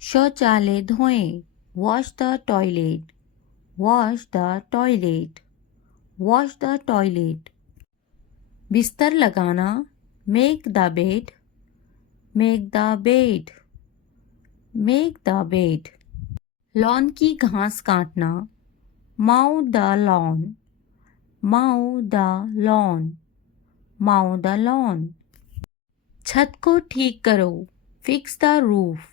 शौचालय धोएं, wash the toilet, wash the toilet, wash the toilet. बिस्तर लगाना, make the bed, make the bed, make the bed. Lawn की घास काटना, mow the lawn, mow the lawn, mow the lawn. छत को ठीक करो, fix the roof,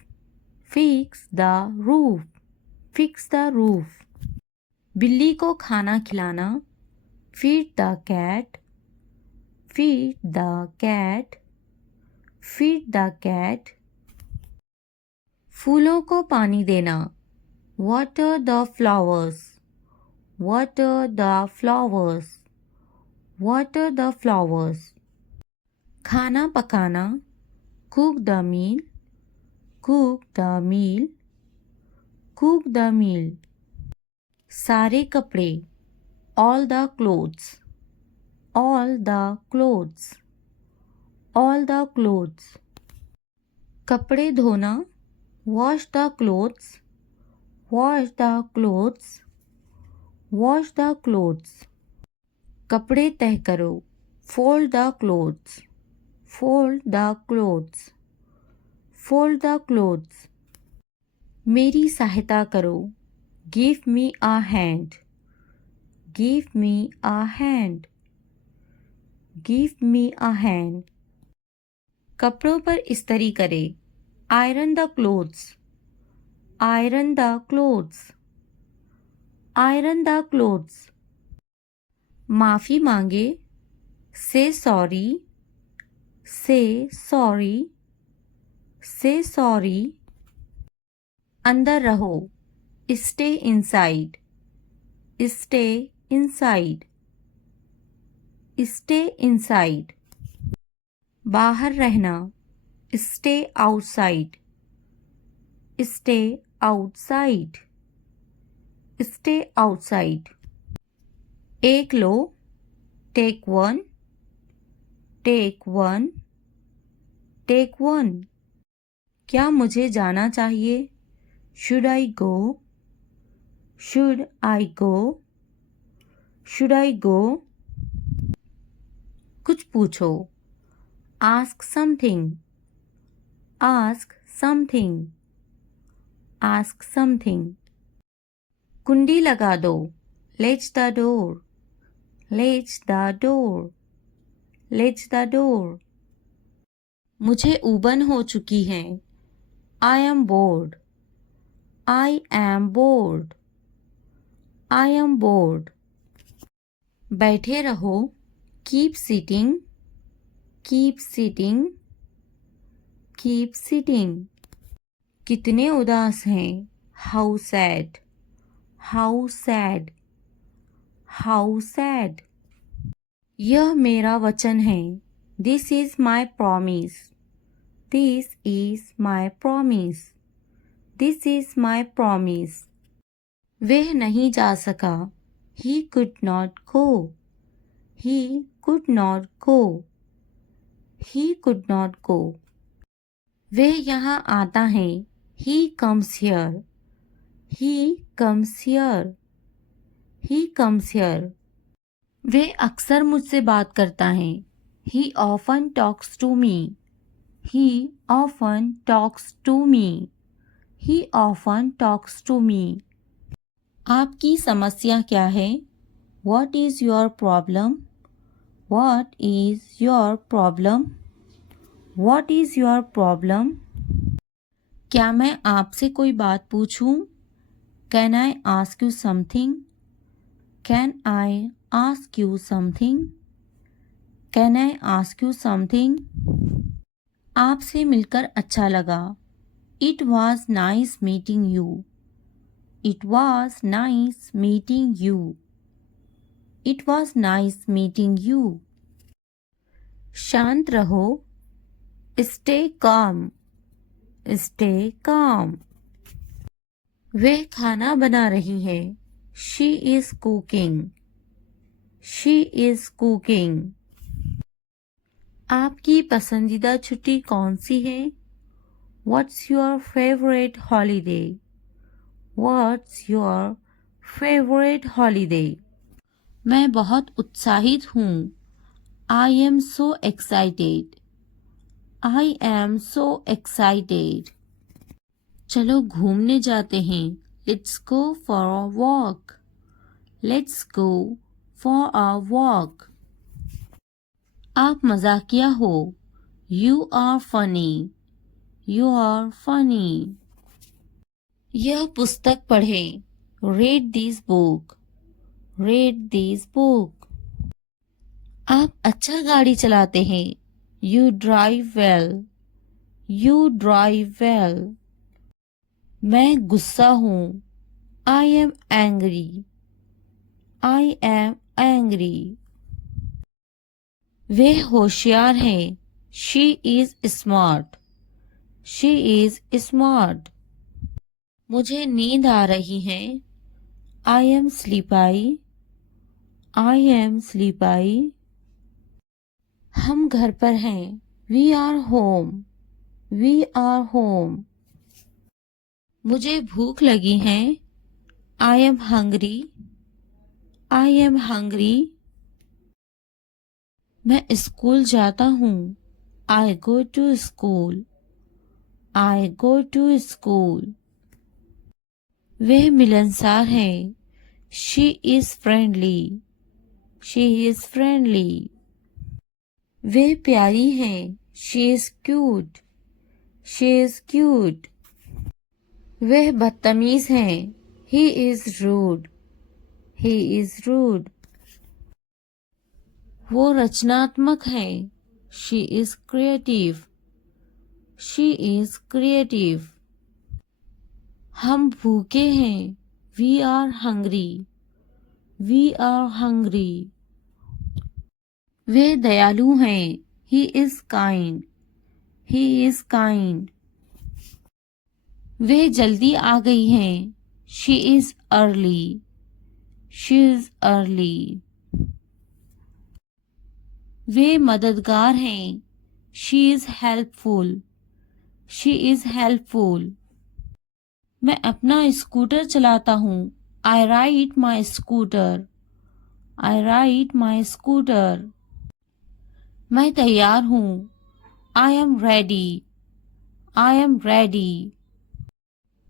fix the roof, fix the roof. बिल्ली को खाना खिलाना, feed the cat, feed the cat, feed the cat. फूलों को पानी देना, water the flowers, water the flowers, water the flowers. खाना पकाना, cook the meal, cook the meal, cook the meal. सारे कपड़े, all the clothes, all the clothes, all the clothes. कपड़े धोना, wash the clothes, wash the clothes, wash the clothes. कपड़े तह करो, fold the clothes, fold the clothes, fold the clothes. मेरी सहायता करो, give me a hand, give me a hand, give me a hand. कपड़ों पर इस्त्री करे, iron the clothes, iron the clothes, iron the clothes. माफ़ी मांगे, से सॉरी, से सॉरी, से सॉरी। अंदर रहो, stay inside, stay inside, stay inside. बाहर रहना, stay outside, stay outside, stay outside. एक लो, take one, take one, take one. क्या मुझे जाना चाहिए, should I go, should I go, should I go. कुछ पूछो, ask something, ask something, ask something. कुंडी लगा दो, latch the door, latch the door, latch the door. मुझे ऊबन हो चुकी है, I am bored, I am bored, I am board. बैठे रहो, keep sitting, keep sitting, keep sitting. कितने उदास हैं, how sad, how sad, how sad. यह मेरा वचन है, this is my promise, this is my promise, this is my promise. वह नहीं जा सका, he could not go, he could not go, he could not go. वह यहाँ आता है, he comes here, he comes here, he comes here. वह अक्सर मुझसे बात करता है, he often talks to me, he often talks to me, he often talks to me. आपकी समस्या क्या है, what is your problem, what is your problem, what is your problem. क्या मैं आपसे कोई बात पूछूं, can I ask you something, can I ask you something, can I ask you something. आपसे मिलकर अच्छा लगा, it was nice meeting you, it was nice meeting you, it was nice meeting you. शांत रहो, स्टे काम, स्टे काम। वह खाना बना रही है, she is cooking, she is cooking. आपकी पसंदीदा छुट्टी कौन सी है, What's your favorite holiday? What's your favorite holiday? मैं बहुत उत्साहित हूँ. I am so excited. I am so excited. चलो घूमने जाते हैं. Let's go for a walk. Let's go for a walk. आप मजाकिया हो. You are funny. You are funny. यह पुस्तक पढ़ें. Read this book. Read this book. आप अच्छा गाड़ी चलाते हैं. You drive well. You drive well. मैं गुस्सा हूँ. I am angry. I am angry. वे होशियार हैं. She is smart. She is smart. मुझे नींद आ रही है. I am sleepy. I am sleepy. हम घर पर हैं. We are home. We are home. मुझे भूख लगी है. I am hungry. I am hungry. मैं स्कूल जाता हूँ. I go to school. I go to school. वे मिलनसार हैं. She is friendly. She is friendly. वे प्यारी हैं. She is cute. She is cute. वह बदतमीज हैं. He is rude. He is rude. वो रचनात्मक है. She is creative. She is creative. हम भूखे हैं. We are hungry. We are hungry. वे दयालु हैं. He is kind. He is kind. वे जल्दी आ गई हैं. She is early. She is early. वे मददगार हैं. She is helpful. She is helpful. मैं अपना स्कूटर चलाता हूँ. I ride my scooter. I ride my scooter. मैं तैयार हूँ. I am ready. I am ready.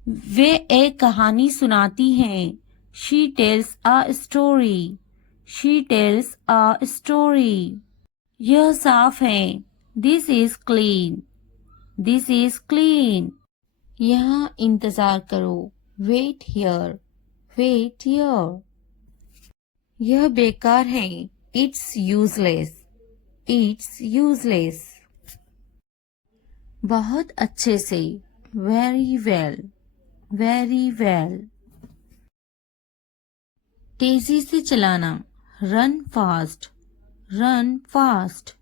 वे एक कहानी सुनाती हैं. She tells a story. She tells a story. यह साफ है. This is clean. This is clean. यहाँ इंतजार करो. Wait here. Wait here. यह बेकार है. It's useless. It's useless. बहुत अच्छे से. Very well. Very well. तेजी से चलाना. Run fast. Run fast.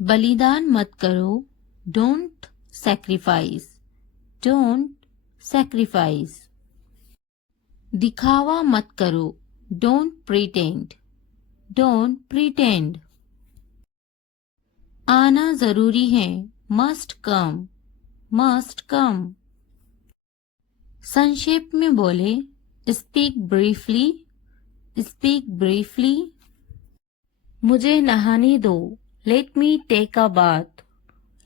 बलिदान मत करो. Don't sacrifice. Don't sacrifice. दिखावा मत करो. Don't pretend. Don't pretend. आना जरूरी है. Must come. Must come. संक्षेप में बोले. Speak briefly. Speak briefly. मुझे नहाने दो. Let me take a bath.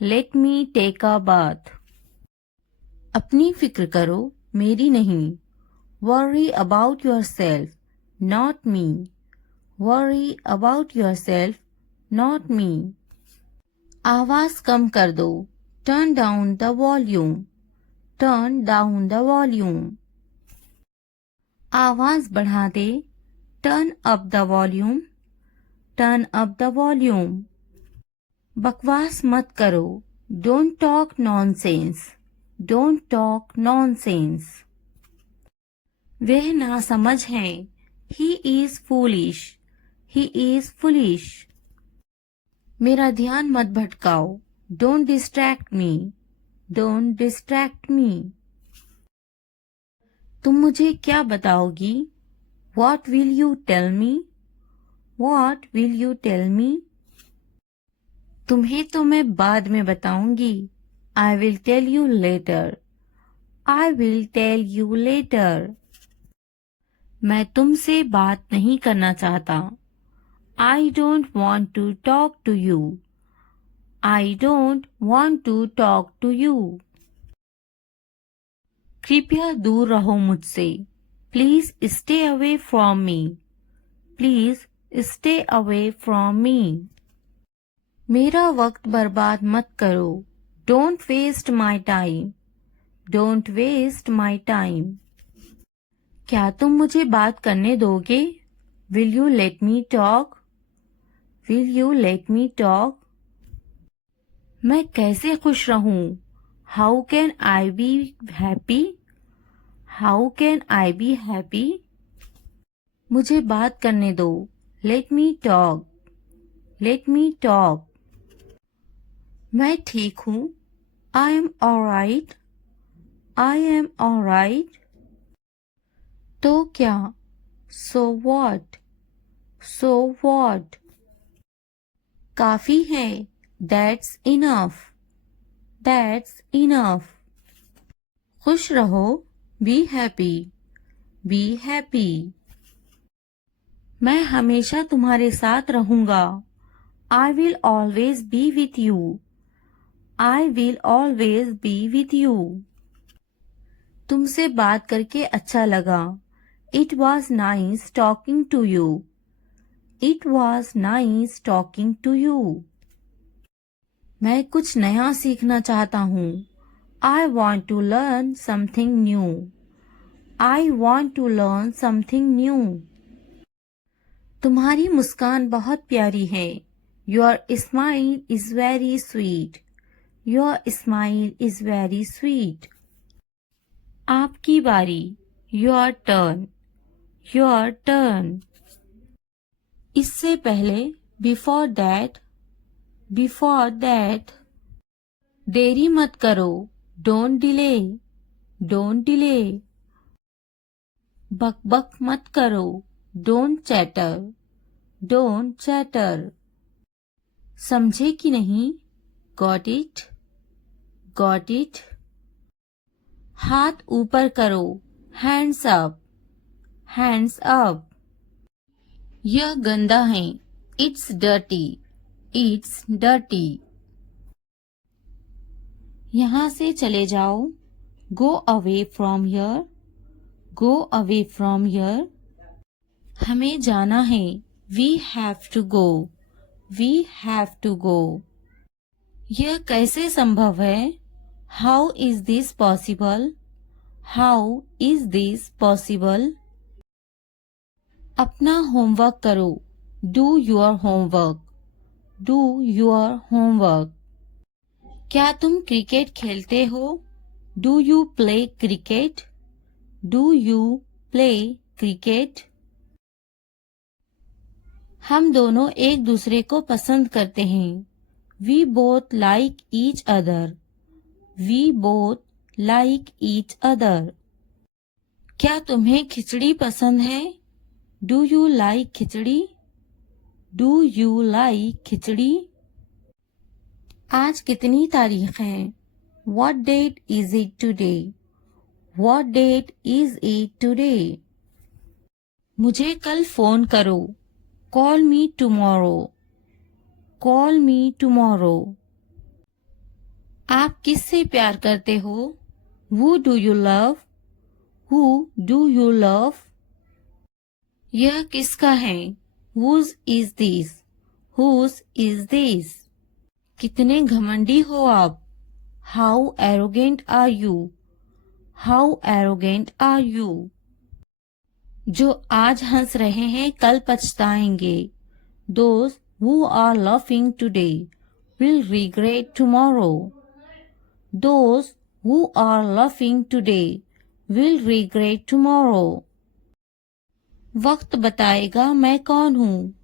Let me take a bath. अपनी फिक्र करो. मेरी नहीं. Worry about yourself. Not me. Worry about yourself. Not me. आवाज कम कर दो. Turn down the volume. Turn down the volume. आवाज बढ़ा दे. Turn up the volume. Turn up the volume. बकवास मत करो. Don't talk nonsense. Don't talk nonsense. वह नासमझ हैं. He is foolish. He is foolish. मेरा ध्यान मत भटकाओ. Don't distract me. Don't distract me. तुम मुझे क्या बताओगी? What will you tell me? What will you tell me? तुम्हें तो मैं बाद में बताऊंगी. I will tell you later. I will tell you later. मैं तुमसे बात नहीं करना चाहता. I don't want to talk to you. I don't want to talk to you. कृपया दूर रहो मुझसे. Please stay away from me. Please stay away from me. मेरा वक्त बर्बाद मत करो. Don't waste my time. Don't waste my time. क्या तुम मुझे बात करने दोगे? Will you let me talk? Will you let me talk? मैं कैसे खुश रहूं? How can I be happy? How can I be happy? मुझे बात करने दो. Let me talk. Let me talk. मैं ठीक हूँ. I am alright. I am alright. तो क्या? So what? So what? काफी है. That's enough. That's enough. खुश रहो. Be happy. Be happy. मैं हमेशा तुम्हारे साथ रहूंगा. I will always be with you. I will always be with you. तुमसे बात करके अच्छा लगा. It was nice talking to you. It was nice talking to you. मैं कुछ नया सीखना चाहता हूँ. I want to learn something new. I want to learn something new. तुम्हारी मुस्कान बहुत प्यारी है. Your smile is very sweet. Your smile is very sweet. आपकी बारी. Your turn. Your turn. इससे पहले. Before that. Before that. देरी मत करो. Don't delay. Don't delay. बक बक मत करो. Don't chatter. Don't chatter. समझे कि नहीं? Got it? Got it? हाथ ऊपर करो. Hands up. Hands up. यह गंदा है. It's dirty. It's dirty. यहाँ से चले जाओ. Go away from here. Go away from here. हमें जाना है. We have to go. We have to go. यह कैसे संभव है? How is this possible? How is this possible? अपना होमवर्क करो. Do your homework. Do your homework. क्या तुम क्रिकेट खेलते हो? Do you play cricket? Do you play cricket? हम दोनों एक दूसरे को पसंद करते हैं. We both like each other. We both like each other. क्या तुम्हें खिचड़ी पसंद है? Do you like khichdi? Do you like खिचड़ी? आज कितनी तारीख है? What date is it today? What date is it today? मुझे कल फोन करो. Call me tomorrow. Call me tomorrow. आप किससे प्यार करते हो? Who do you love? Who do you love? यह किसका है? Whose is this? Whose is this? कितने घमंडी हो आप? How arrogant are you? How arrogant are you? जो आज हंस रहे हैं कल पछताएंगे. Those who are laughing today will regret tomorrow. Those who are laughing today will regret tomorrow. वक्त बताएगा मैं कौन हूँ.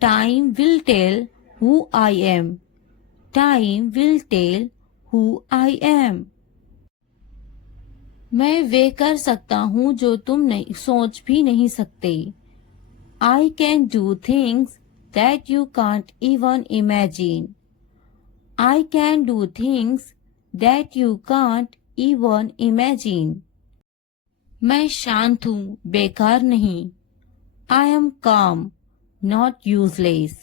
Time will tell who I am. Time will tell who I am. मैं वे कर सकता हूँ जो तुम नहीं सोच भी नहीं सकते. I can do things that you can't even imagine. I can do things that you can't even imagine. मैं शांत हूँ, बेकार नहीं. I am calm, not useless.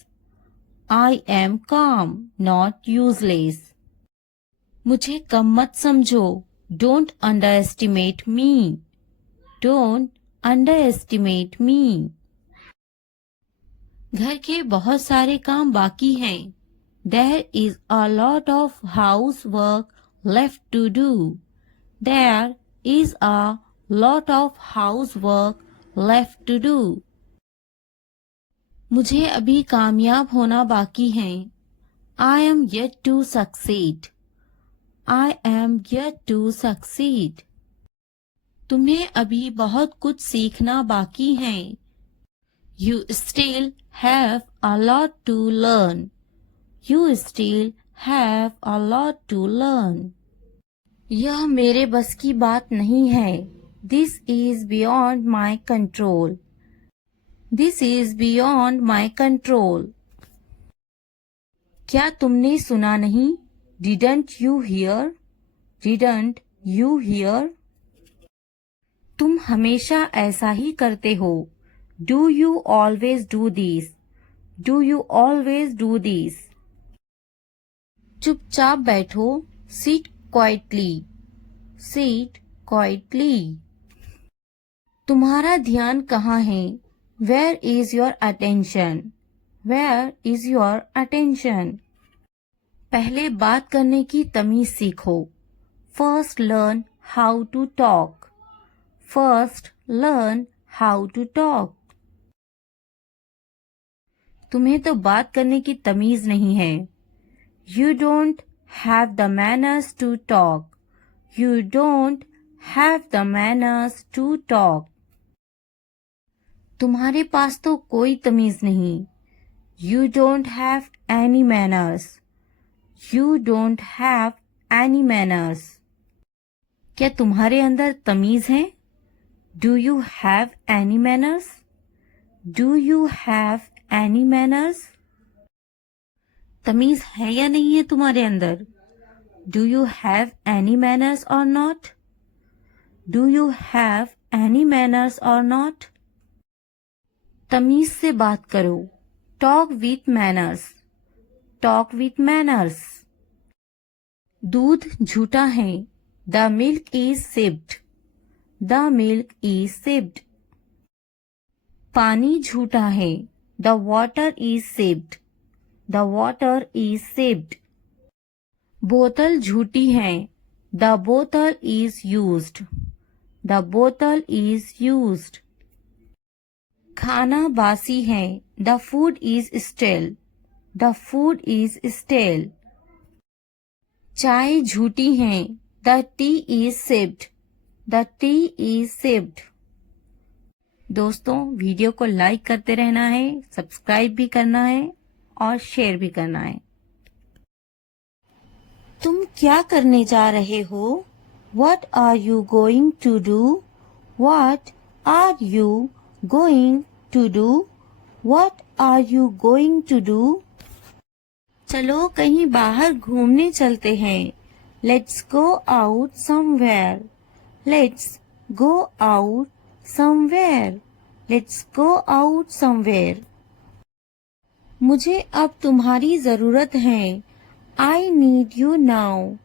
I am calm, not useless. मुझे कम मत समझो. Don't underestimate me. Don't underestimate me. घर के बहुत सारे काम बाकी हैं. There is a lot of housework left to do. There is a lot of housework left to do. मुझे अभी कामयाब होना बाकी है. I am yet to succeed. I am yet to succeed. तुम्हें अभी बहुत कुछ सीखना बाकी है. You still have a lot to learn. You still have a lot to learn. यह मेरे बस की बात नहीं है. This is beyond my control. This is beyond my control. क्या तुमने सुना नहीं? Didn't you hear? Didn't you hear? तुम हमेशा ऐसा ही करते हो. Do you always do this? Do you always do this? चुपचाप बैठो. Sit quietly. Sit quietly. तुम्हारा ध्यान कहाँ है? Where is your attention? Where is your attention? पहले बात करने की तमीज सीखो. First learn how to talk. First learn how to talk. तुम्हें तो बात करने की तमीज नहीं है. You don't have the manners to talk. You don't have the manners to talk. तुम्हारे पास तो कोई तमीज नहीं. You don't have any manners. You don't have any manners. क्या तुम्हारे अंदर तमीज है? Do you have any manners? Do you have any manners? तमीज है या नहीं है तुम्हारे अंदर? Do you have any manners or not? Do you have any manners or not? तमीज से बात करो. Talk with manners. Talk with manners. दूध झूठा है. The milk is sipped. The milk is sipped. पानी झूठा है. The water is sipped. The water is sipped. बोतल झूठी है. The bottle is used. The bottle is used. खाना बासी है. The food is stale. The food is stale. चाय झूठी है. The tea is sipped. The tea is sipped. दोस्तों, वीडियो को लाइक करते रहना है, सब्सक्राइब भी करना है और शेयर भी करना है. तुम क्या करने जा रहे हो? What are you going to do? What are you going to do? What are you going to do? चलो कहीं बाहर घूमने चलते हैं. Let's go out somewhere. Let's go out somewhere. Let's go out somewhere. मुझे अब तुम्हारी जरूरत है. I need you now.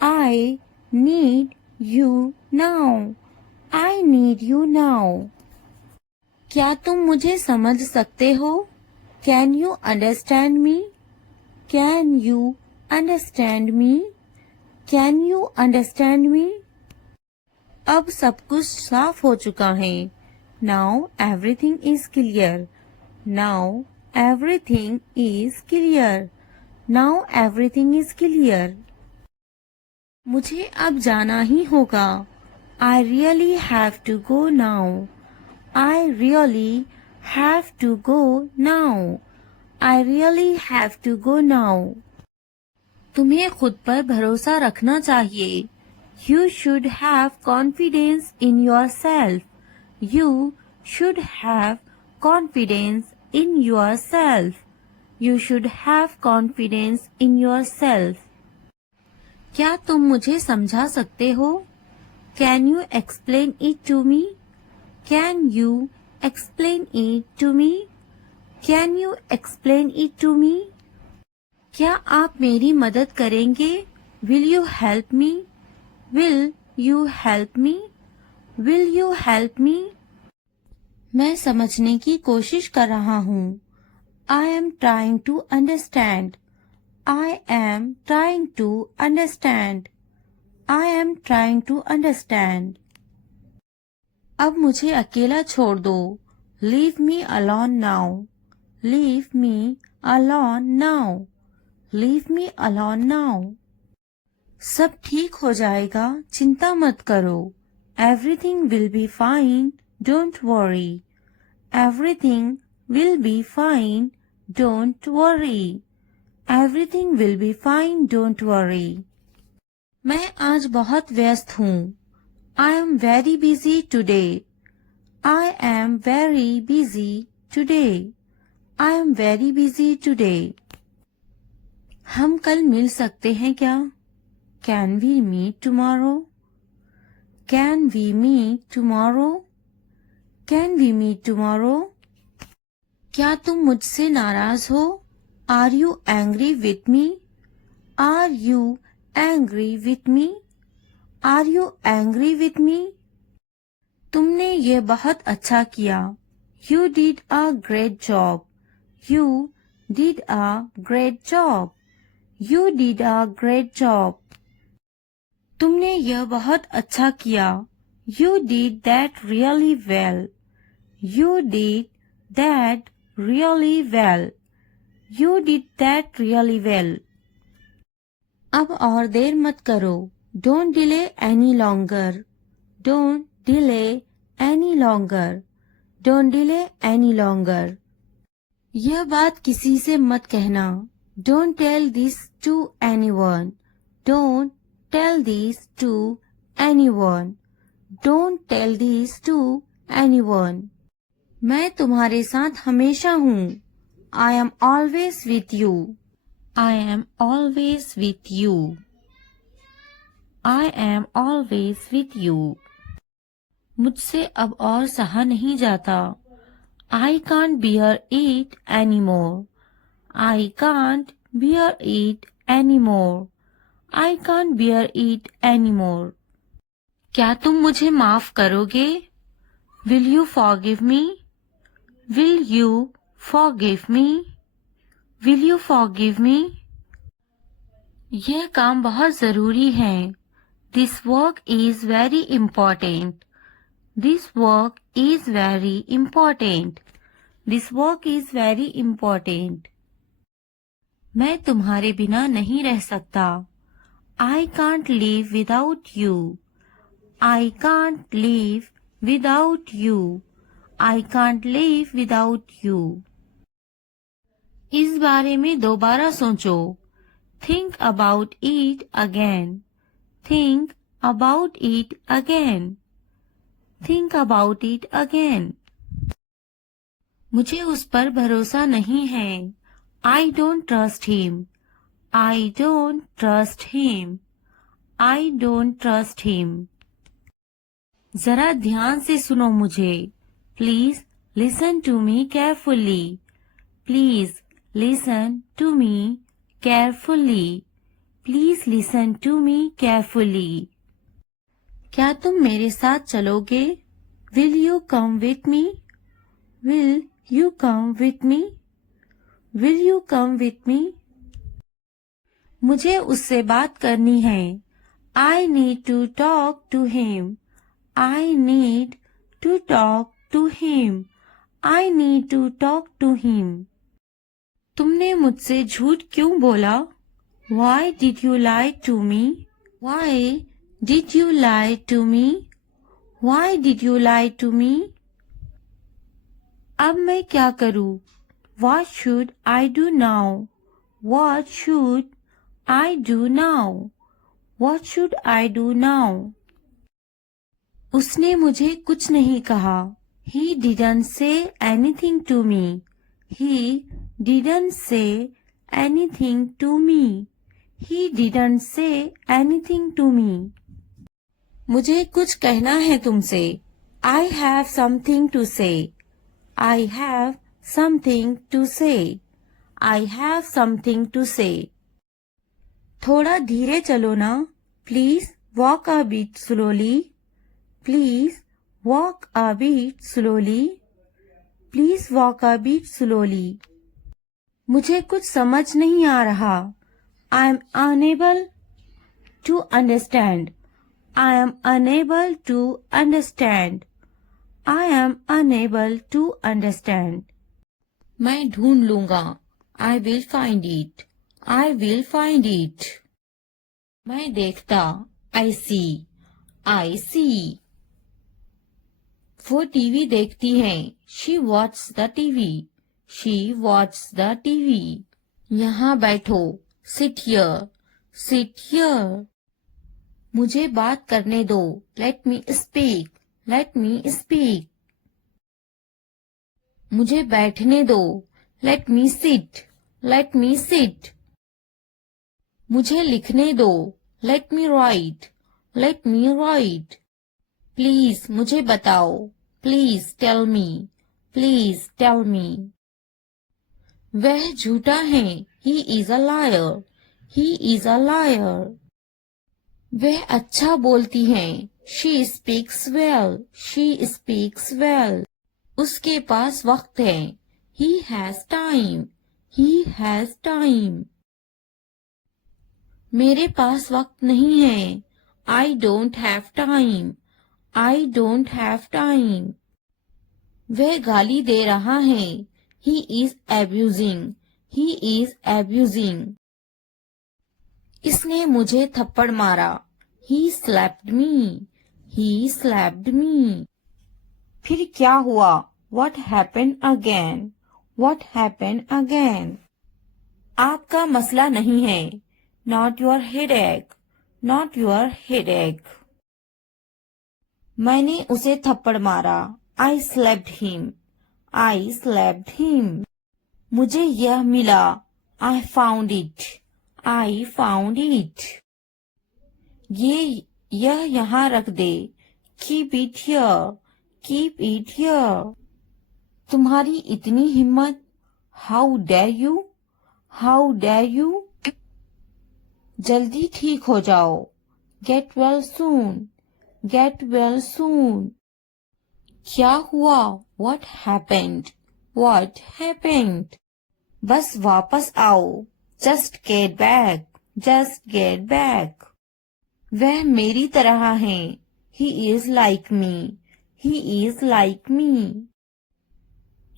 I need you now. I need you now. क्या तुम मुझे समझ सकते हो? Can you understand me? Can you understand me? Can you understand me? अब सब कुछ साफ हो चुका है. Now everything is clear. Now everything is clear. Now everything is clear. मुझे अब जाना ही होगा. I really have to go now. I really have to go now. I really have to go now. तुम्हें खुद पर भरोसा रखना चाहिए. You should have confidence in yourself. You should have confidence in yourself. You should have confidence in yourself. क्या तुम मुझे समझा सकते हो? Can you explain it to me? Can you explain it to me? Can you explain it to me? क्या आप मेरी मदद करेंगे? Will you help me? Will you help me? Will you help me? मैं समझने की कोशिश कर रहा हूँ. I am trying to understand. I am trying to understand. I am trying to understand. अब मुझे अकेला छोड़ दो. Leave me alone now. Leave me alone now. Leave me alone now. सब ठीक हो जाएगा, चिंता मत करो. Everything will be fine. Don't worry. Everything will be fine. Don't worry. Everything will be fine. Don't worry. मैं आज बहुत व्यस्त हूँ. I am very busy today. I am very busy today. I am very busy today. हम कल मिल सकते हैं क्या? Can we meet tomorrow? Can we meet tomorrow? Can we meet tomorrow? क्या तुम मुझसे नाराज हो? Are you angry with me? Are you angry with me? Are you angry with me? तुमने ये बहुत अच्छा किया. You did a great job. You did a great job. You did a great job. तुमने यह बहुत अच्छा किया. You did that really well. You did that really well. You did that really well. अब और देर मत करो. Don't delay any longer. Don't delay any longer. Don't delay any longer. यह बात किसी से मत कहना. Don't tell this to anyone. Don't tell this to anyone. Don't tell this to anyone. मैं तुम्हारे साथ हमेशा हूँ. I am always with you. I am always with you. I am always with you. मुझसे अब और सहा नहीं जाता. I can't bear it anymore. I can't bear it anymore. I can't bear it anymore. क्या तुम मुझे माफ करोगे? Will you forgive me? Will you forgive me? Will you forgive me? यह काम बहुत जरूरी है. This work is very important. This work is very important. This work is very important. मैं तुम्हारे बिना नहीं रह सकता. I can't live without you. I can't live without you. I can't live without you. इस बारे में दोबारा सोचो. Think about it again. Think about it again. Think about it again. मुझे उस पर भरोसा नहीं है. I don't trust him. I don't trust him. I don't trust him. जरा ध्यान से सुनो मुझे. Please listen to me carefully. Please listen to me carefully. Please listen to me carefully. क्या तुम मेरे साथ चलोगे? Will you come with me? Will you come with me? Will you come with me? मुझे उससे बात करनी है. I need to talk to him. I need to talk to him. I need to talk to him. तुमने मुझसे झूठ क्यों बोला? Why did you lie to me? Why did you lie to me? Why did you lie to me? अब मैं क्या करूं? What should I do now? What should I do now? What should I do now? उसने मुझे कुछ नहीं कहा. He didn't say anything to me. He didn't say anything to me. He didn't say anything to me. मुझे कुछ कहना है तुमसे. I have something to say. I have something to say. I have something to say. थोड़ा धीरे चलो ना. Please walk a bit slowly. Please walk a bit slowly. Please walk a bit slowly. मुझे कुछ समझ नहीं आ रहा. I am unable to understand. I am unable to understand. I am unable to understand. मैं ढूंढ लूंगा. I will find it. I will find it. मैं देखता. I see. I see. वो टीवी देखती है. She watches the TV. She watches the TV. यहाँ बैठो. Sit here. Sit here. मुझे बात करने दो. Let me speak. Let me speak. मुझे बैठने दो. Let me sit. Let me sit. मुझे लिखने दो. Let me write. Let me write. Please मुझे बताओ. Please tell me. Please tell me. वह झूठा है. He is a liar. He is a liar. वह अच्छा बोलती है. She speaks well. She speaks well. उसके पास वक्त है. He has time. He has time. मेरे पास वक्त नहीं है. I don't have time. I don't have time. वह गाली दे रहा है. He is abusing. He is abusing. इसने मुझे थप्पड़ मारा. He slapped me. He slapped me. फिर क्या हुआ? What happened again? What happened again? आपका मसला नहीं है. Not your headache. Not your headache. मैंने उसे थप्पड़ मारा. I slapped him. I slapped him. मुझे यह मिला. I found it. I found it. यह यहाँ रख दे. Keep it here. Keep it here. तुम्हारी इतनी हिम्मत. How dare you? How dare you? जल्दी ठीक हो जाओ. Get well soon. Get well soon. क्या हुआ? What happened? What happened? बस वापस आओ. Just get back. Just get back. वह मेरी तरह है. He is like me. He is like me.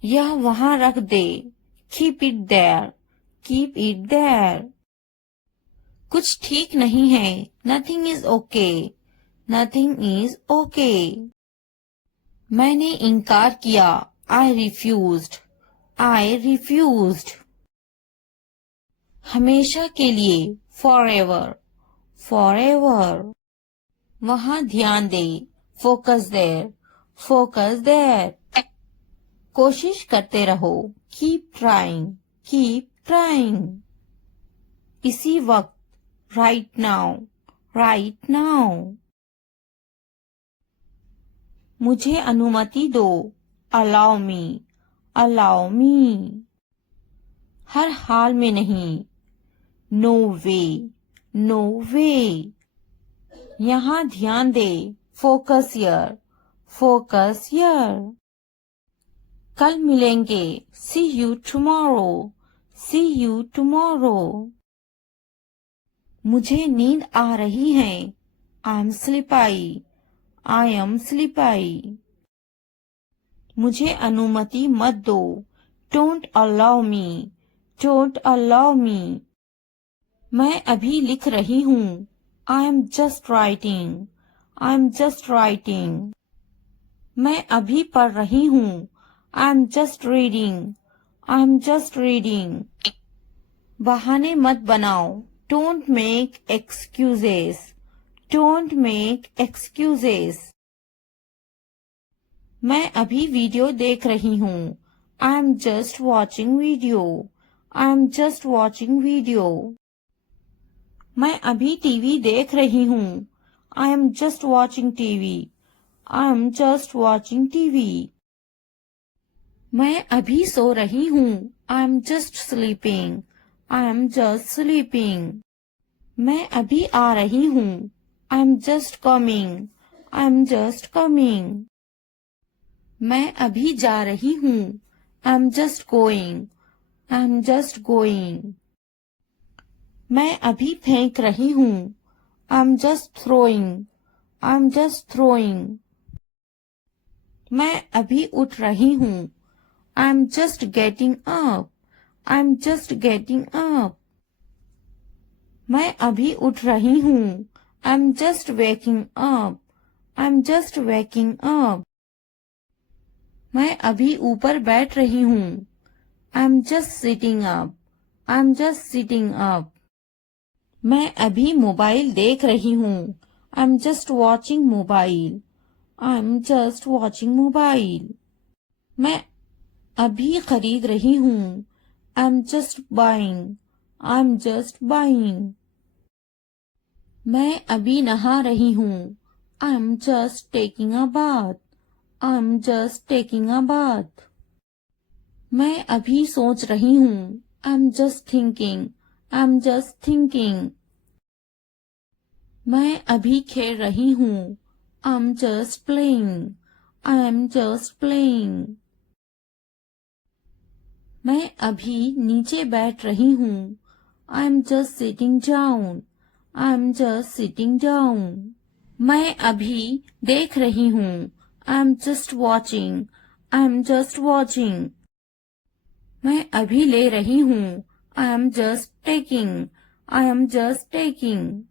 यह वहाँ रख दे. Keep it there. Keep it there. कुछ ठीक नहीं है. Nothing is okay. Nothing is okay. मैंने इनकार किया. I refused. I refused. हमेशा के लिए. Forever. Forever. वहाँ ध्यान दे. Focus there. Focus there. कोशिश करते रहो. Keep trying. Keep trying. इसी वक्त. Right now. Right now. मुझे अनुमति दो. Allow me. Allow me. हर हाल में नहीं. No way. No way. यहाँ ध्यान दे. Focus here. Focus here. कल मिलेंगे. See you tomorrow. See you tomorrow. मुझे नींद आ रही है. I am sleepy. I am sleepy. मुझे अनुमति मत दो. Don't allow me. Don't allow me. मैं अभी लिख रही हूँ. I am just writing. I am just writing. मैं अभी पढ़ रही हूँ. I am just reading. I am just reading. बहाने मत बनाओ. Don't make excuses. Don't make excuses. मैं अभी वीडियो देख रही हूँ. I am just watching video. I am just watching video. मैं अभी टीवी देख रही हूँ. I am just watching TV. I am just watching TV. मैं अभी सो रही हूँ. I am just sleeping. I am just sleeping. मैं अभी आ रही हूँ. I am just coming. I am just coming. मैं अभी जा रही हूँ. I am just going. I am just going. मैं अभी फेंक रही हूँ. I am just throwing. I am just throwing. मैं अभी उठ रही हूँ. I am just getting up. I am just getting up. मैं अभी उठ रही हूँ. I am just waking up. I am just waking up. मैं अभी ऊपर बैठ रही हूँ. I am just sitting up. I am just sitting up. मैं अभी मोबाइल देख रही हूँ. I am just watching mobile. I am just watching mobile. मैं अभी खरीद रही हूँ. I am just buying. I am just buying. मैं अभी नहा रही हूँ. I am just taking a bath. I am just taking a bath. मैं अभी सोच रही हूँ. I am just thinking. I am just thinking. मैं अभी खेल रही हूँ. I am just playing. I am just playing. मैं अभी नीचे बैठ रही हूँ. I am just sitting down. I am just sitting down. मैं अभी देख रही हूँ. I am just watching. I am just watching. मैं अभी ले रही हूँ. I am just taking. I am just taking.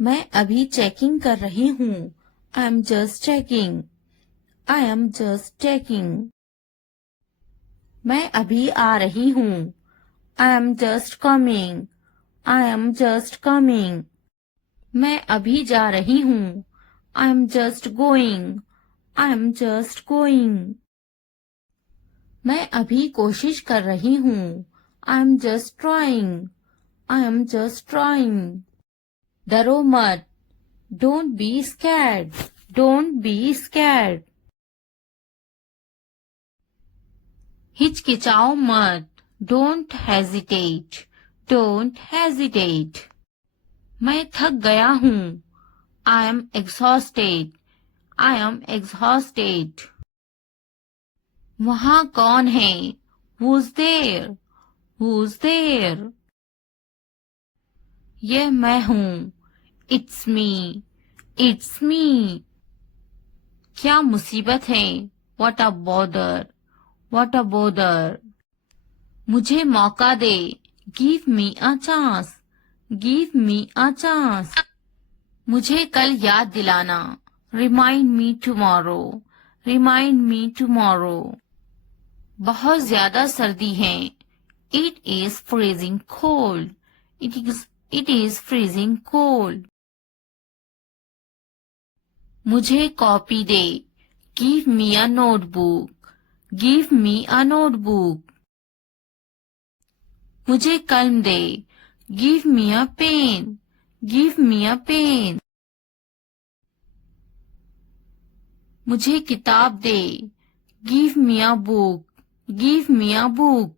मैं अभी चेकिंग कर रही हूँ. I am just checking. I am just checking. मैं अभी आ रही हूँ. I am just coming. I am just coming. मैं अभी जा रही हूँ. I am just going. I am just going. मैं अभी कोशिश कर रही हूँ. I am just trying. I am just trying. डरो मत. Don't be scared. Don't be scared. हिचकिचाओ मत. Don't hesitate. Don't hesitate. मैं थक गया हूँ. I am exhausted. I am exhausted. वहाँ कौन है? Who's there? Who's there? यह मैं हूँ. It's me. It's me. क्या मुसीबत है? What a bother. What a bother. मुझे मौका दे. Give me a chance. Give me a chance. मुझे कल याद दिलाना. Remind me tomorrow. Remind me tomorrow. बहुत ज्यादा सर्दी है. It is freezing cold. It is freezing cold. मुझे copy they. Give me a notebook. Give me a notebook. मुझे कलम दे. Give me a pen. Give me a pen. मुझे किताब दे. Give me a book. Give me a book.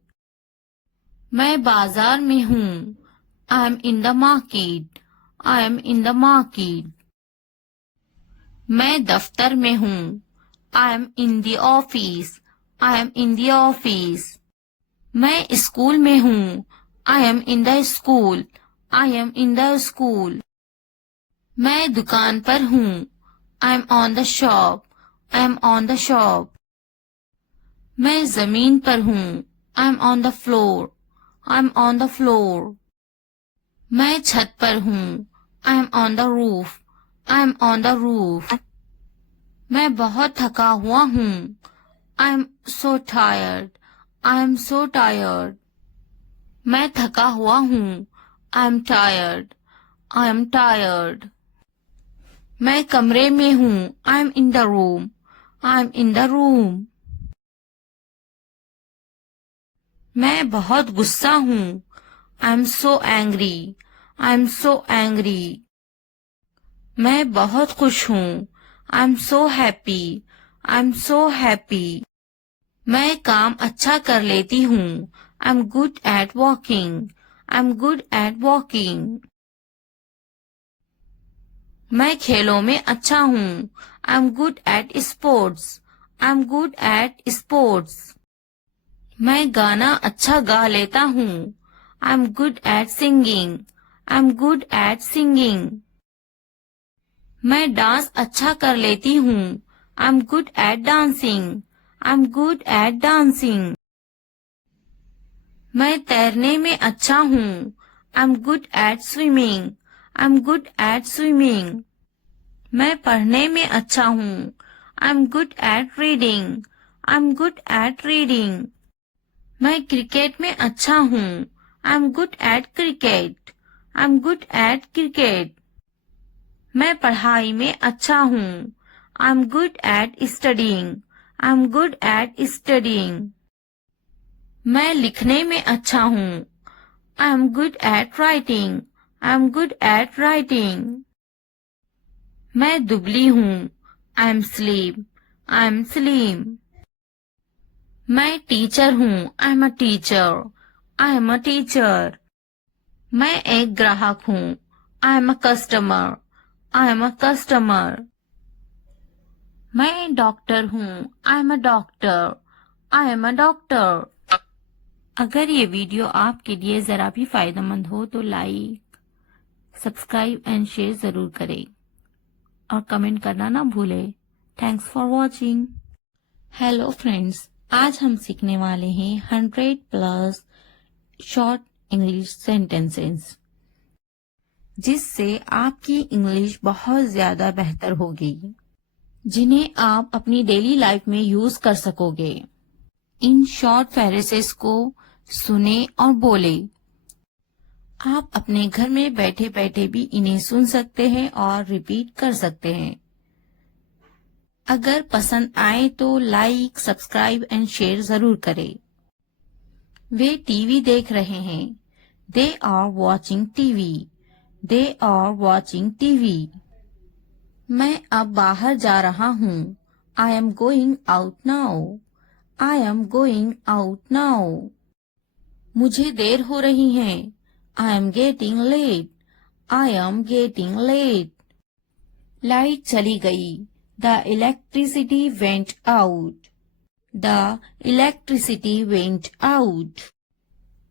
मैं बाजार में हूँ. I am in the market. I am in the market. मैं दफ्तर में हूँ. I am in the office. I am in the office. मैं स्कूल में हूँ. I am in the school. I am in the school. मैं दुकान पर हूँ. I am on the shop. I am on the shop. मैं जमीन पर हूँ. I am on the floor. I am on the floor. मैं छत पर हूँ. I am on the roof. I am on the roof. मैं बहुत थका हुआ हूँ. I am so tired. I am so tired. मैं थका हुआ हूँ. I am tired. I am tired. मैं कमरे में हूँ. I am in the room. I am in the room. मैं बहुत गुस्सा हूँ. I am so angry. I am so angry. मैं बहुत खुश हूँ। I am so happy. I am so happy. मैं काम अच्छा कर लेती हूँ। I am good at walking. I am good at walking. मैं खेलों में अच्छा हूँ। I am good at sports. I am good at sports. मैं गाना अच्छा गा लेता हूँ। I am good at singing. I am good at singing. मैं डांस अच्छा कर लेती हूँ। I am good at dancing. I am good at dancing. मैं तैरने में अच्छा हूँ। I am good at swimming. I am good at swimming. मैं पढ़ने में अच्छा हूँ। I am good at reading. I am good at reading. मैं क्रिकेट में अच्छा हूँ। I am good at cricket. I am good at cricket. मैं पढ़ाई में अच्छा हूँ। I am good at studying. I am good at studying. मैं लिखने में अच्छा हूँ। I am good at writing. I am good at writing. मैं दुबली हूँ। I M slim. I am slim. मैं टीचर हूँ। I am a teacher. I am a teacher. मैं एक ग्राहक हूँ। I am a customer. I am a customer. मैं doctor हूँ। I am a doctor. I am a doctor. अगर ये वीडियो आपके लिए जरा भी फायदेमंद हो तो लाइक, सब्सक्राइब एंड शेयर जरूर करें और कमेंट करना ना भूलें। Thanks for watching. Hello friends, आज हम सीखने वाले हैं 100+ शॉर्ट इंग्लिश सेंटेंसेस, जिससे आपकी इंग्लिश बहुत ज्यादा बेहतर होगी, जिन्हें आप अपनी डेली लाइफ में यूज कर सकोगे। इन शॉर्ट फ्रेजेस को सुने और बोले। आप अपने घर में बैठे बैठे भी इन्हें सुन सकते हैं और रिपीट कर सकते हैं। अगर पसंद आए तो लाइक, सब्सक्राइब एंड शेयर जरूर करें। वे टीवी देख रहे हैं। They are watching TV. They are watching TV. मैं अब बाहर जा रहा हूँ। I am going out now. I am going out now. मुझे देर हो रही है। I am getting late. I am getting late. Light चली गई। The electricity went out. The electricity went out.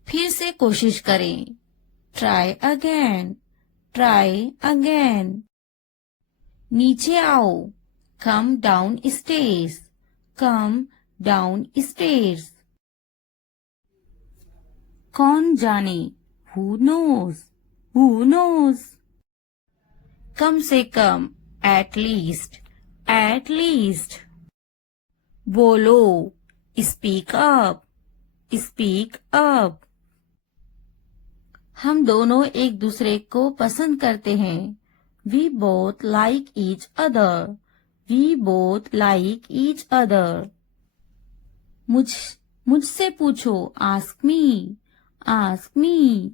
फिर से कोशिश करें। Try again. Try again. नीचे आओ। Come downstairs. Come downstairs. कौन जाने? Who knows? Who knows? कम से कम, एट लीस्ट। At least. बोलो, स्पीक अप। Speak up. हम दोनों एक दूसरे को पसंद करते हैं। We both like each other. We both like each other. मुझसे पूछो। Ask me. Ask me.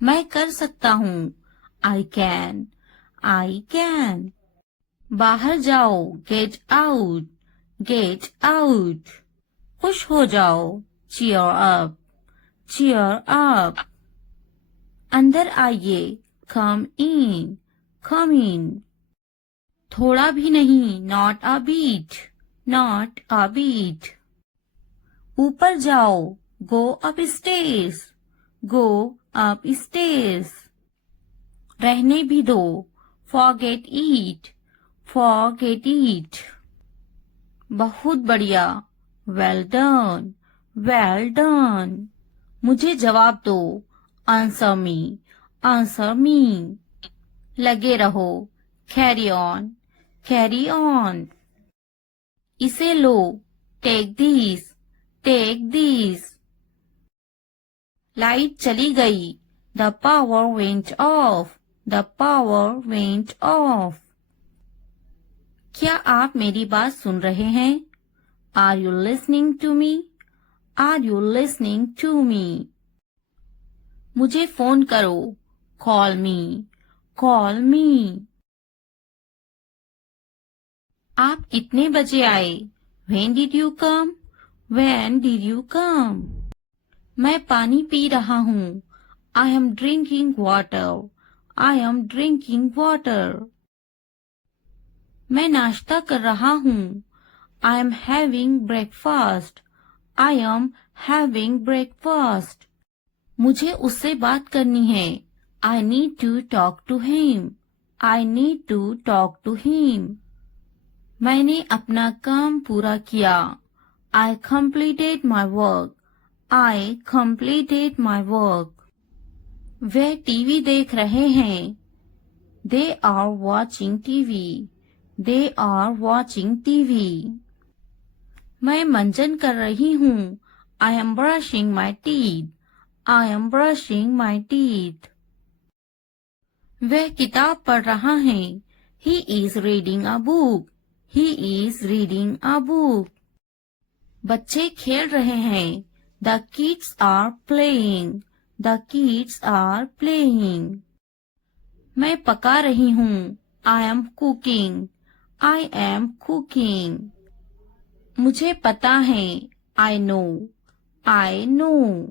मैं कर सकता हूँ। I can. I can. बाहर जाओ। Get out. Get out. खुश हो जाओ। Cheer up. Cheer up. अंदर आइए। Come in. Come in. थोड़ा भी नहीं। Not a beat. Not a beat. ऊपर जाओ। Go upstairs. Go upstairs. रहने भी दो। Forget it. Forget it. बहुत बढ़िया। Well done. Well done. मुझे जवाब दो। Answer me. Answer me. लगे रहो। Carry on. Carry on. इसे लो। Take this. Take this. लाइट चली गई। The power went off. The power went off. क्या आप मेरी बात सुन रहे हैं? Are you listening to me? Are you listening to me? मुझे फोन करो, कॉल मी, कॉल मी। आप कितने बजे आए? When did you come? When did you come? मैं पानी पी रहा हूँ। I am drinking water. I am drinking water. मैं नाश्ता कर रहा हूँ। I am having breakfast. I am having breakfast. मुझे उससे बात करनी है। I need to talk to him. I need to talk to him. मैंने अपना काम पूरा किया। I completed my work. I completed my work. Way TV देख रहे हैं। They are watching TV. They are watching TV. मैं मंजन कर रही हूँ। I am brushing my teeth. I am brushing my teeth. वह किताब पढ़ रहा है। He is reading a book. He is reading a book. बच्चे खेल रहे हैं। The kids are playing. The kids are playing. मैं पका रही हूँ। I am cooking. I am cooking. मुझे पता है। I know. I know.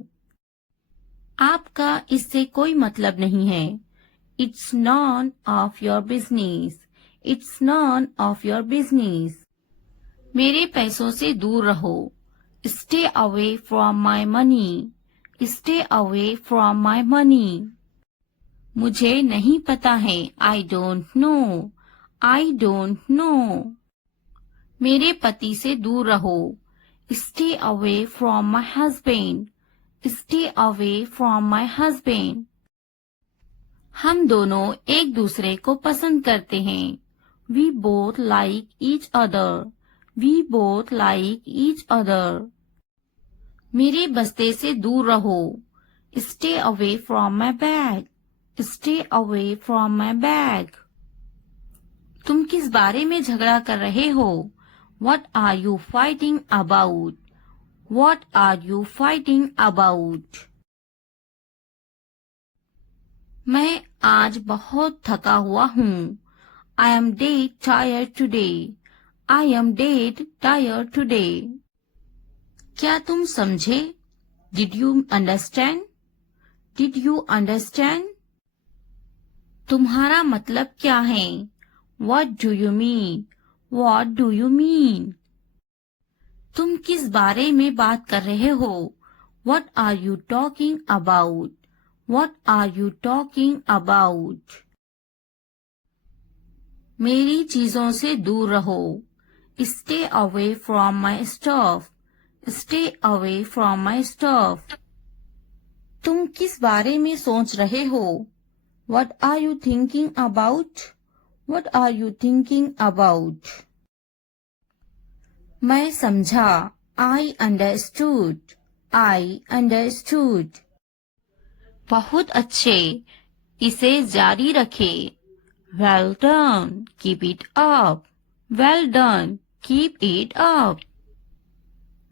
आपका इससे कोई मतलब नहीं है। It's none of your business. It's none of your business. मेरे पैसों से दूर रहो। Stay away from my money. Stay away from my money. मुझे नहीं पता है। I don't know. I don't know. मेरे पति से दूर रहो। Stay away from my husband. Stay away from my husband. हम दोनों एक दूसरे को पसंद करते हैं। We both like each other. We both like each other. मेरे बस्ते से दूर रहो। Stay away from my bag. Stay away from my bag. तुम किस बारे में झगड़ा कर रहे हो? What are you fighting about? What are you fighting about? मैं आज बहुत थका हुआ हूँ। I am dead tired today. I am dead tired today. क्या तुम समझे? Did you understand? Did you understand? तुम्हारा मतलब क्या है? What do you mean? What do you mean? तुम किस बारे में बात कर रहे हो? What are you talking about? What are you talking about? मेरी चीजों से दूर रहो। Stay away from my stuff. Stay away from my stuff. तुम किस बारे में सोच रहे हो? What are you thinking about? What are you thinking about? मैं समझा। I understood. I understood. बहुत अच्छे। इसे जारी रखे। Well done. Keep it up. Well done. Keep it up.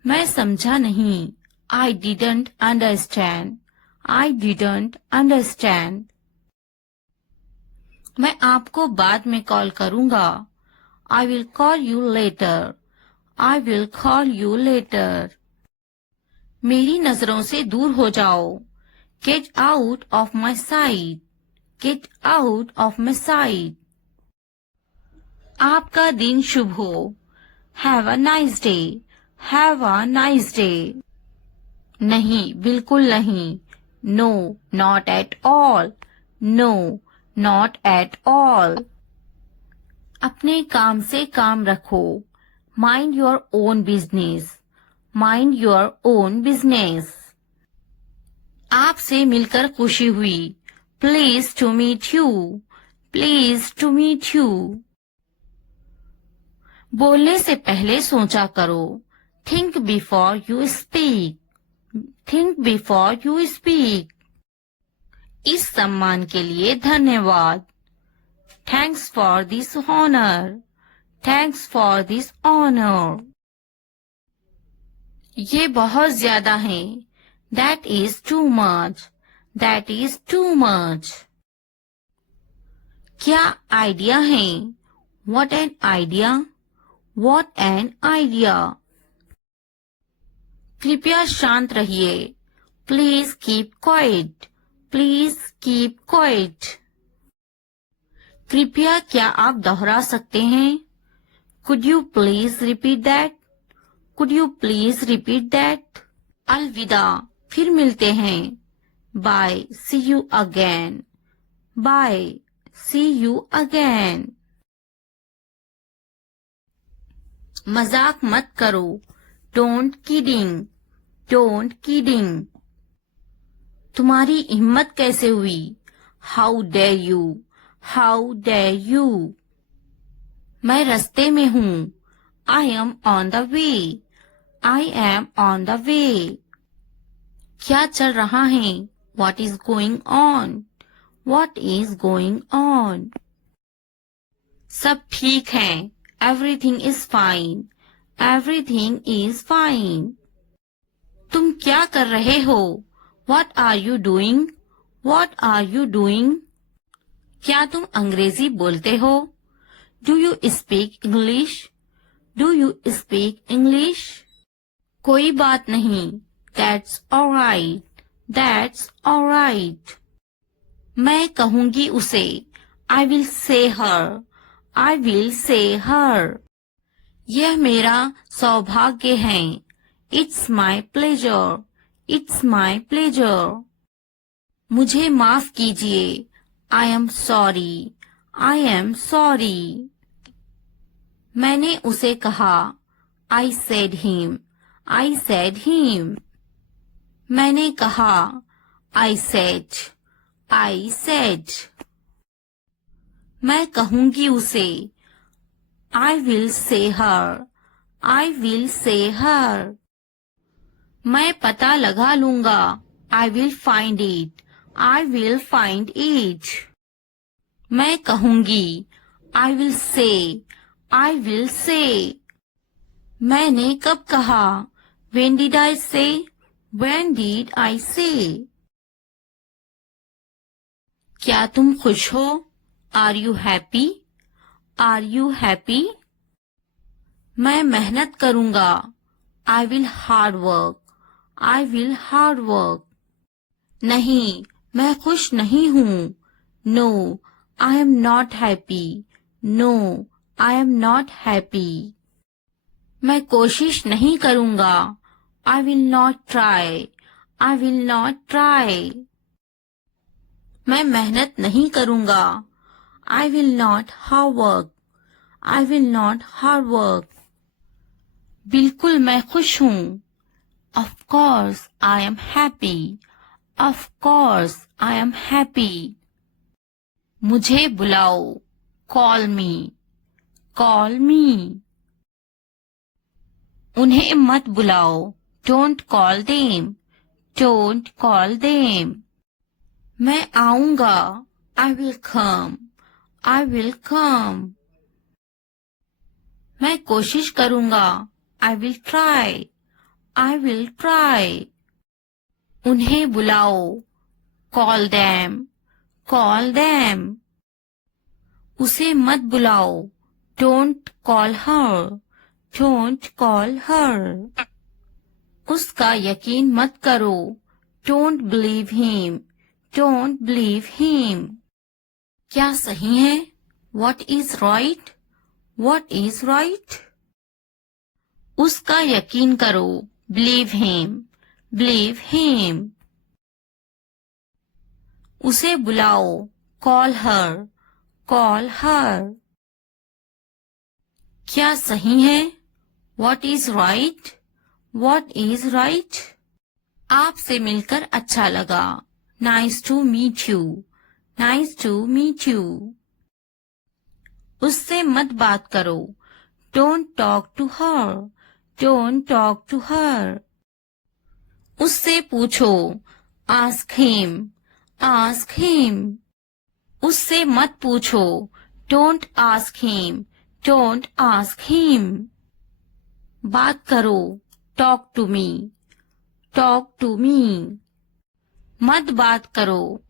मैं समझा नहीं। I didn't understand. I didn't understand. मैं आपको बाद में कॉल करूंगा। I will call you later. I will call you later. मेरी नजरों से दूर हो जाओ। Get out of my sight. Get out of my sight. आपका दिन शुभ हो। Have a nice day. Have a nice day. नहीं, बिल्कुल नहीं। No, not at all. No, not at all. अपने काम से काम रखो। Mind your own business. Mind your own business. आपसे मिलकर खुशी हुई। Pleased to meet you. Pleased to meet you. बोलने से पहले सोचा करो। Think before you speak. Think before you speak. इस सम्मान के लिए धन्यवाद। Thanks for this honor. Thanks for this honor. ये बहुत ज्यादा है। That is too much. That is too much. क्या आइडिया है? What an idea. What an idea. कृपया शांत रहिए. Please keep quiet. Please keep quiet. कृपया क्या आप दोहरा सकते हैं? Could you please repeat that? Could you please repeat that? अलविदा, फिर मिलते हैं. Bye, see you again. Bye, see you again. मजाक मत करो. Don't kidding. Don't kidding. तुम्हारी हिम्मत कैसे हुई? How dare you? How dare you? मैं रास्ते में हूँ. I am on the way. I am on the way. क्या चल रहा है? What is going on? What is going on? सब ठीक है. Everything is fine. Everything is fine. तुम क्या कर रहे हो? What are you doing? What are you doing? क्या तुम अंग्रेजी बोलते हो? Do you speak English? Do you speak English? कोई बात नहीं. That's all right. That's all right. मैं कहूंगी उसे. I will say her. I will say her. यह मेरा सौभाग्य है. It's my pleasure. It's my pleasure. मुझे माफ कीजिए. I am sorry. I am sorry. मैंने उसे कहा. I said him. I said him. मैंने कहा. I said. I said. मैं कहूंगी उसे. I will say her. I will say her. मैं पता लगा लूंगा. I will find it. I will find it. मैं कहूंगी. I will say. I will say. मैंने कब कहा? When did I say? When did I say? क्या तुम खुश हो? Are you happy? Are you happy? मैं मेहनत करूंगा. I will hard work. I will hard work. नहीं, मैं खुश नहीं हूँ. No, I am not happy. No, I am not happy. मैं कोशिश नहीं करूंगा. I will not try. I will not try. मैं मेहनत नहीं करूंगा. I will not hard work. I will not hard work. बिल्कुल मैं खुश हूँ. Of course I am happy. Of course I am happy. मुझे बुलाओ. Call me. Call me. उन्हें मत बुलाओ. Don't call them. Don't call them. मैं आऊंगा. I will come. I will come. मैं कोशिश करूंगा. I will try. I will try. उन्हें बुलाओ. Call them. Call them. उसे मत बुलाओ. Don't call her. Don't call her. उसका यकीन मत करो. Don't believe him. Don't believe him. क्या सही है? What is right? What is right? उसका यकीन करो. Believe him. Believe him. उसे बुलाओ. Call her. Call her. क्या सही है? What is right? What is right? आपसे मिलकर अच्छा लगा. Nice to meet you. Nice to meet you. उससे मत बात करो. Don't talk to her. Don't talk to her. उससे पूछो. Ask him. Ask him. उससे मत पूछो. Don't ask him. Don't ask him. बात करो. Talk to me. Talk to me. मत बात करो,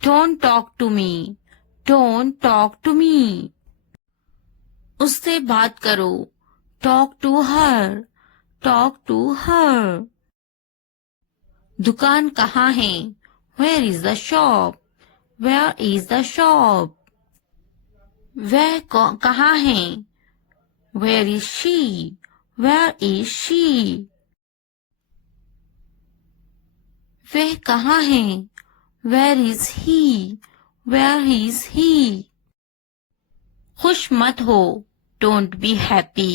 don't talk to me, don't talk to me. उससे बात करो, talk to her, talk to her. दुकान कहाँ है, where is the shop, where is the shop. वह कहाँ है, where is she, where is she. वह कहाँ है, where is he, where is he. खुश मत हो, don't be happy,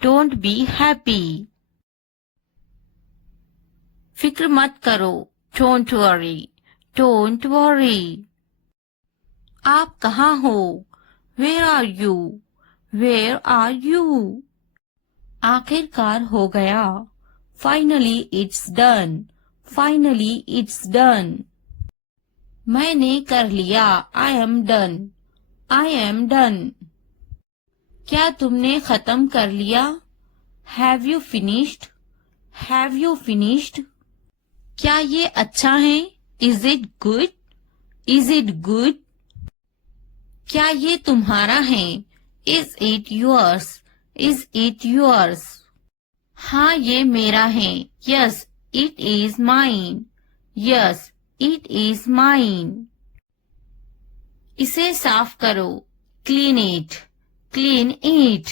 don't be happy. फिक्र मत करो, डोंट वरी, डोंट वरी। आप कहाँ हो, where are you, where are you. आखिरकार हो गया, finally it's done, finally it's done. मैंने कर लिया, I am done, I am done. क्या तुमने खत्म कर लिया, have you finished, have you finished. क्या ये अच्छा है, is it good, is it good. क्या ये तुम्हारा है, is it yours, is it yours. हाँ ये मेरा है, yes it is mine, yes it is mine. इसे साफ करो, क्लीन इट, क्लीन इट।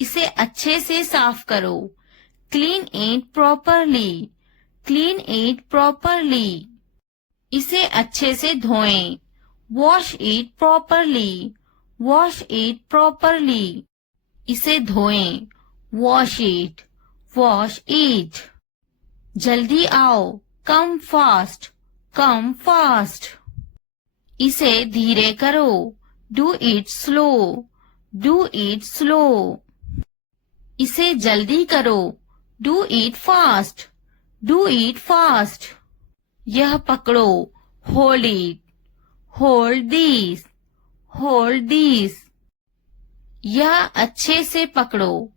इसे अच्छे से साफ करो, clean it properly, clean it properly. इसे अच्छे से धोएं, wash it properly, wash it properly. इसे धोएं, वॉश इट, वॉश इट। जल्दी आओ, कम फास्ट, कम फास्ट। इसे धीरे करो, do it slow, do it slow. इसे जल्दी करो, do it fast, do it fast. यह पकड़ो, hold it, hold this, hold this. यह अच्छे से पकड़ो,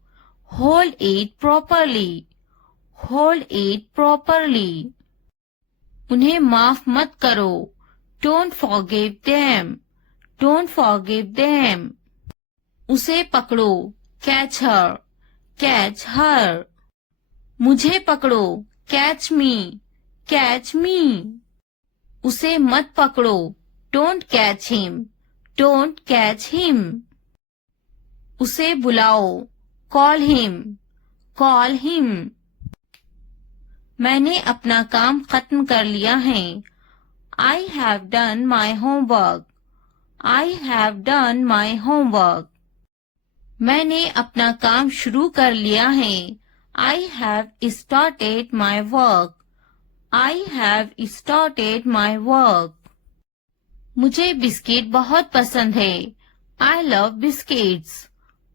hold it properly, hold it properly. उन्हें माफ मत करो, don't forgive them, don't forgive them. उसे पकड़ो, कैच हर, कैच हर। मुझे पकड़ो, कैच मी, कैच मी। उसे मत पकड़ो, don't catch him, don't catch him. उसे बुलाओ, कॉल हिम, कॉल हिम। मैंने अपना काम खत्म कर लिया है, I have done my homework, I have done my homework. मैंने अपना काम शुरू कर लिया है, I have started my work, I have started my work. मुझे बिस्किट बहुत पसंद है, I love biscuits,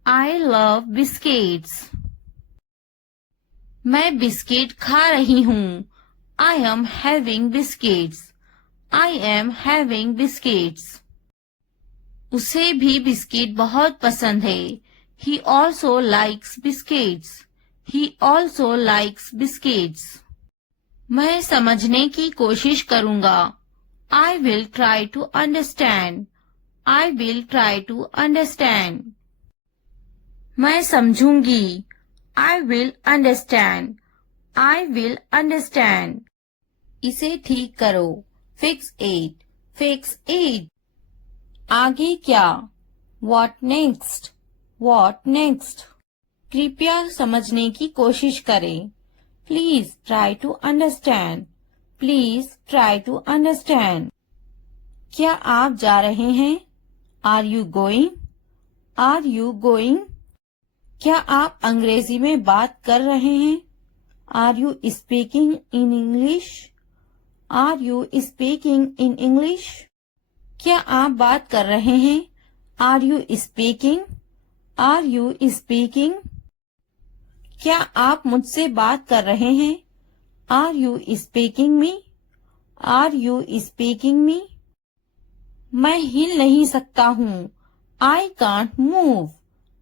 I love biscuits. मैं बिस्किट खा रही हूँ, I am having biscuits, I am having biscuits. उसे भी बिस्किट बहुत पसंद है, he also likes biscuits, he also likes biscuits। मैं समझने की कोशिश करूंगा, I will try to understand, I will try to understand। मैं समझूंगी, I will understand, I will understand। इसे ठीक करो, fix it, fix it। आगे क्या, what next, what next। कृपया समझने की कोशिश करें, please try to understand, please try to understand. क्या आप जा रहे हैं, are you going, are you going. क्या आप अंग्रेजी में बात कर रहे हैं, are you speaking in English, are you speaking in English. क्या आप बात कर रहे हैं, are you speaking, are you speaking. क्या आप मुझसे बात कर रहे हैं, are you speaking me, are you speaking me. मैं हिल नहीं सकता हूँ, I can't move,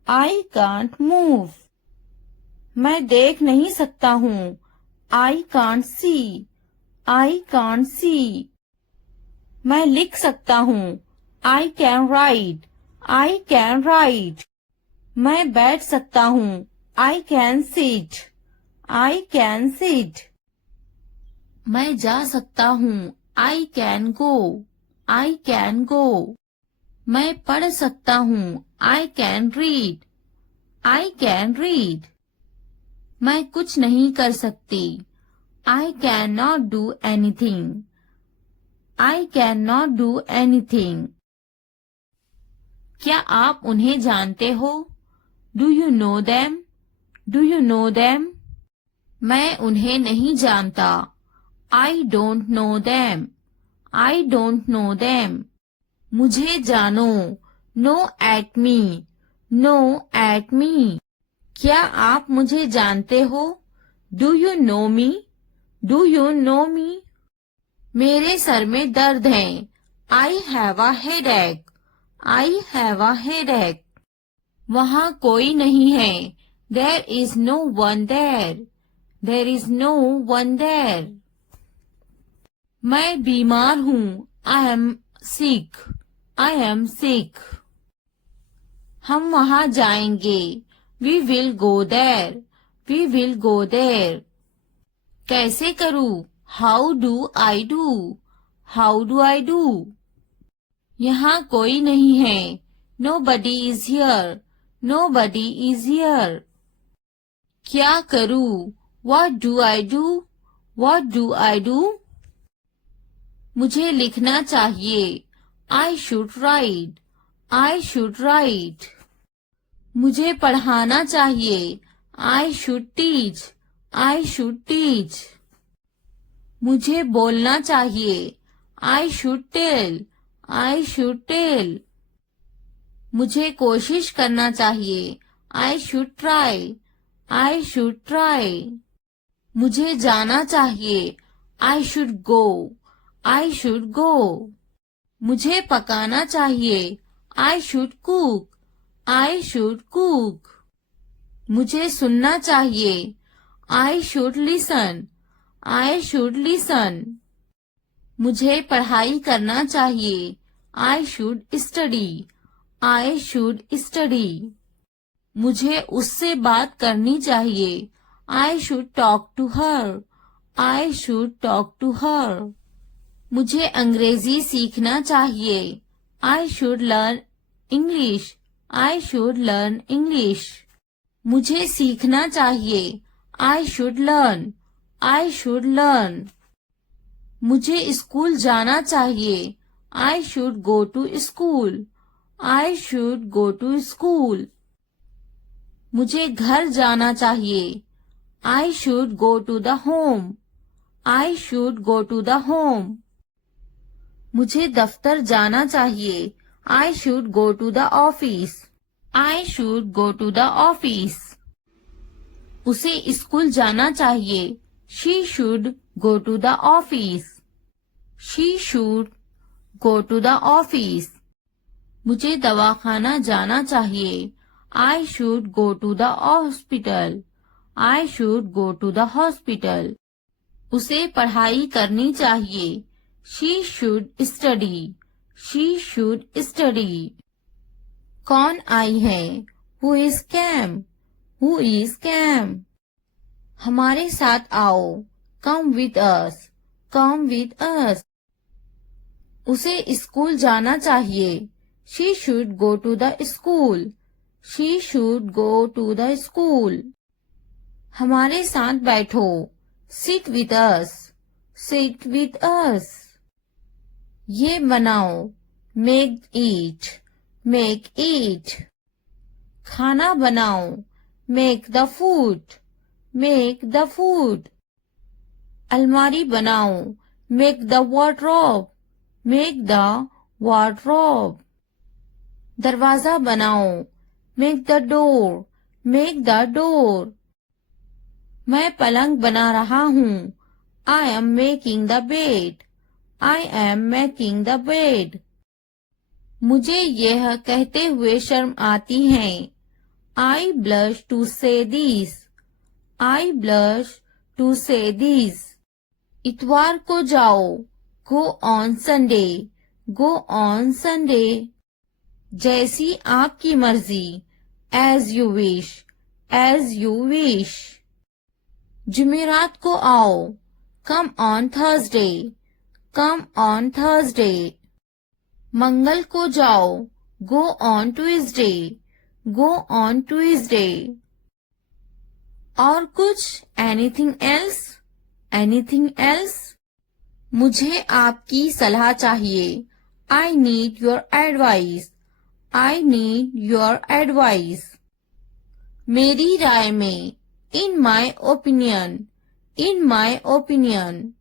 I can't move. मैं देख नहीं सकता हूँ, I can't see, I can't see. मैं लिख सकता हूँ. I can write. I can write. मैं बैठ सकता हूँ. I can sit. I can sit. मैं जा सकता हूँ. I can go. I can go. मैं पढ़ सकता हूँ. I can read. I can read. मैं कुछ नहीं कर सकती. I cannot do anything. I cannot do anything. क्या आप उन्हें जानते हो? Do you know them? Do you know them? मैं उन्हें नहीं जानता. I don't know them. I don't know them. मुझे जानो. No at me. No at me. क्या आप मुझे जानते हो? Do you know me? Do you know me? मेरे सर में दर्द है. I have a headache. I have a headache. वहाँ कोई नहीं है. There is no one there. There is no one there. मैं बीमार हूँ. I am sick. I am sick. हम वहाँ जाएंगे. We will go there. We will go there. कैसे करूँ? How do I do? How do I do? यहाँ कोई नहीं है. Nobody is here. Nobody is here. क्या करूँ? What do I do? What do I do? मुझे लिखना चाहिए. I should write. I should write. मुझे पढ़ाना चाहिए. I should teach. I should teach. मुझे बोलना चाहिए. I should tell. I should tell. मुझे कोशिश करना चाहिए. I should try. I should try. मुझे जाना चाहिए. I should go. I should go. मुझे पकाना चाहिए. I should cook. I should cook. मुझे सुनना चाहिए. I should listen. I should listen. मुझे पढ़ाई करना चाहिए. I should study. I should study. मुझे उससे बात करनी चाहिए. I should talk to her. I should talk to her. मुझे अंग्रेजी सीखना चाहिए. I should learn English. I should learn English. मुझे सीखना चाहिए. I should learn. I should learn. मुझे स्कूल जाना चाहिए. I should go to school. I should go to school. मुझे घर जाना चाहिए. I should go to the home. I should go to the home. मुझे दफ्तर जाना चाहिए. I should go to the office. I should go to the office. उसे school जाना चाहिए. She should go to the office. She should go to the office. मुझे दवाखाना जाना चाहिए. I should go to the hospital. I should go to the hospital. उसे पढ़ाई करनी चाहिए. She should study. She should study. कौन आई है? Who is came? Who is came? हमारे साथ आओ. Come with us. Come with us. उसे स्कूल जाना चाहिए. She should go to the school. She should go to the school. हमारे साथ बैठो. Sit with us. Sit with us. ये बनाओ. Make it. Make it. खाना बनाओ. Make the food. Make the food. अलमारी बनाओ. Make the wardrobe. Make the wardrobe. दरवाजा बनाओ. Make the door. Make the door. मैं पलंग बना रहा हूँ. I am making the bed. I am making the bed. मुझे यह कहते हुए शर्म आती है. I blush to say this. I blush to say this. इतवार को जाओ, go on Sunday, go on Sunday. जैसी आपकी मर्जी, as you wish, as you wish. जुमेरात को आओ, come on Thursday, come on Thursday. मंगल को जाओ, go on Tuesday, go on Tuesday. और कुछ, एनीथिंग एल्स, एनीथिंग एल्स। मुझे आपकी सलाह चाहिए, I need your advice, I need your advice. मेरी राय में, इन my opinion, in my opinion.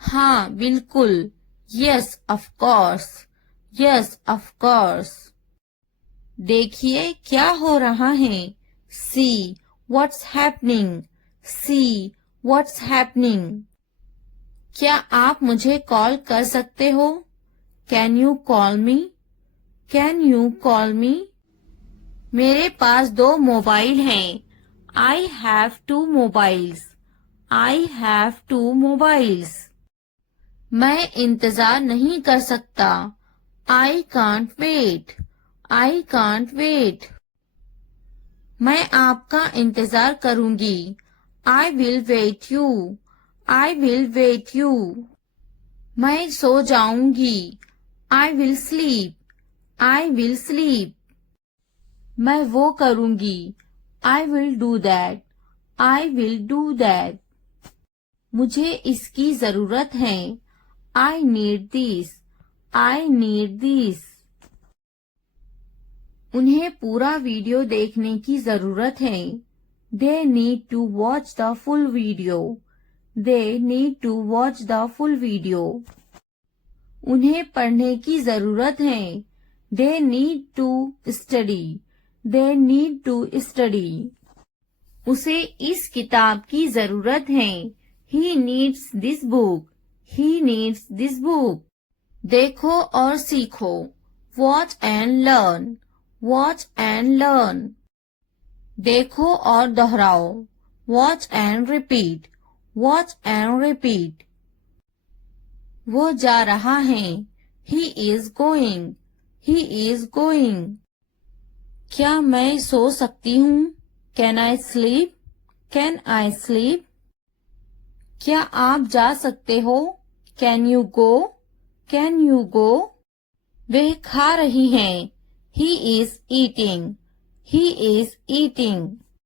हाँ बिल्कुल, yes of course, yes of course. देखिए क्या हो रहा है, see what's happening, see what's happening. क्या आप मुझे कॉल कर सकते हो, can you call me, can you call me. मेरे पास 2 मोबाइल हैं, I have 2 mobiles, I have 2 mobiles. मैं इंतजार नहीं कर सकता, I can't wait, I can't wait. मैं आपका इंतजार करूंगी, I will wait you, I will wait you. मैं सो जाऊंगी, I will sleep, I will sleep. मैं वो करूंगी, I will do that, I will do that. मुझे इसकी जरूरत है, I need this, I need this. उन्हें पूरा वीडियो देखने की जरूरत है, they need to watch the full video, they need to watch the full video. उन्हें पढ़ने की जरूरत है, they need to study, they need to study. उसे इस किताब की जरूरत है, he needs this book, he needs this book. देखो और सीखो, watch and learn, watch and learn. देखो और दोहराओ, watch and repeat, watch and repeat. वो जा रहा है, he is going, he is going. क्या मैं सो सकती हूँ, can I sleep, can I sleep. क्या आप जा सकते हो, can you go, can you go. वे खा रही हैं, he is eating, he is eating।